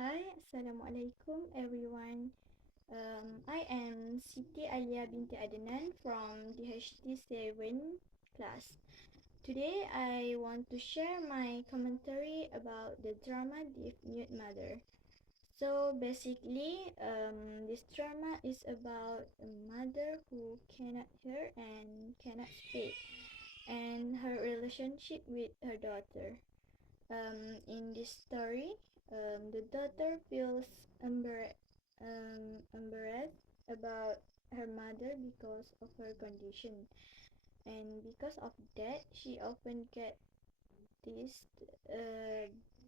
Hi, Assalamualaikum everyone. I am Siti Alia binti Adnan from DHT7 class. Today I want to share my commentary about the drama Deaf Mute Mother. So basically, this drama is about a mother who cannot hear and cannot speak, and her relationship with her daughter. In this story, the daughter feels embarrassed about her mother because of her condition, and because of that, she often gets teased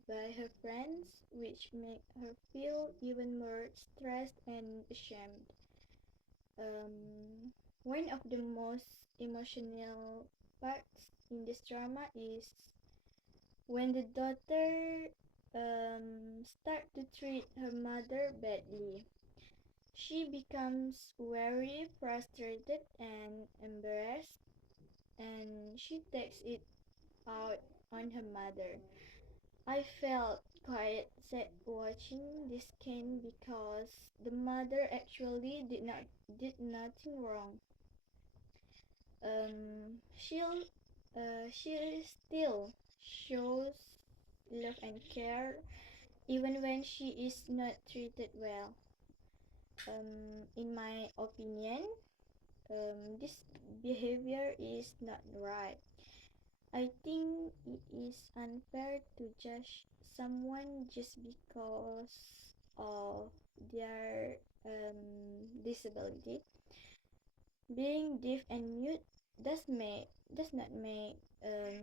by her friends, which make her feel even more stressed and ashamed. Um, One of the most emotional parts in this drama is when the daughter start to treat her mother badly. She becomes very frustrated and embarrassed, and she takes it out on her mother. I felt quite sad watching this scene because the mother actually did nothing wrong. She still shows love and care even when she is not treated well. In my opinion, this behavior is not right. I think it is unfair to judge someone just because of their disability. Being deaf and mute does not make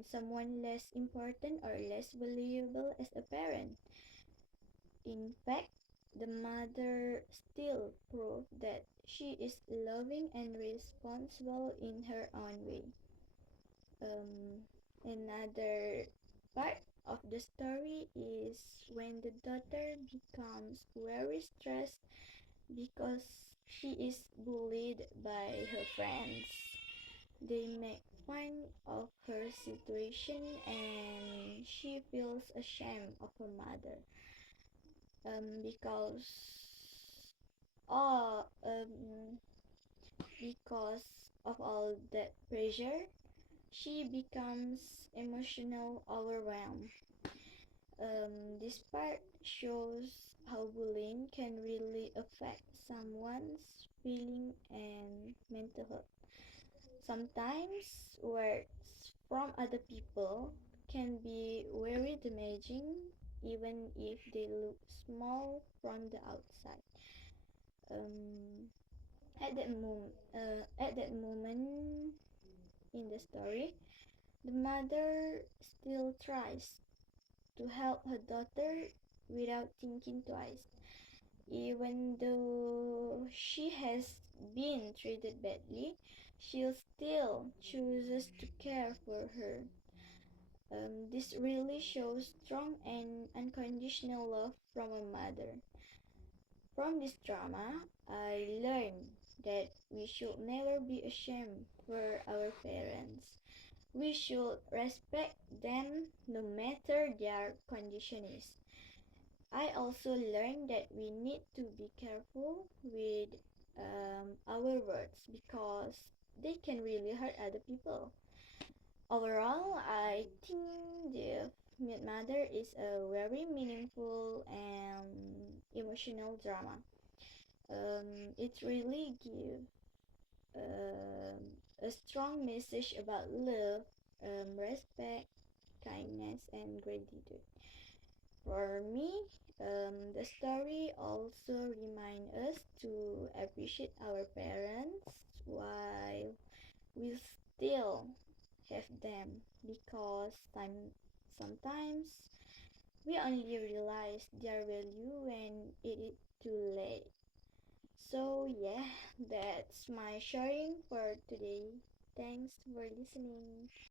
someone less important or less valuable as a parent. In fact, the mother still proved that she is loving and responsible in her own way. Another part of the story is when the daughter becomes very stressed because she is bullied by her friends. They make fun of her situation and she feels ashamed of her mother. Because all because of all that pressure, she becomes emotional overwhelmed. This part shows how bullying can really affect someone's feeling and mental health. Sometimes words from other people can be very damaging even if they look small from the outside. Um, at that moment in the story, the mother still tries to help her daughter without thinking twice. Even though she has been treated badly, she still chooses to care for her. This really shows strong and unconditional love from a mother. From this drama, I learned that we should never be ashamed for our parents. We should respect them no matter their condition is. I also learned that we need to be careful with our words because they can really hurt other people. Overall, I think the Mute Mother is a very meaningful and emotional drama. It really gives a strong message about love, respect, kindness, and gratitude. For me, the story also reminds us to appreciate our parents while we still have them because sometimes we only realize their value when it is too late. So yeah, that's my sharing for today. Thanks for listening.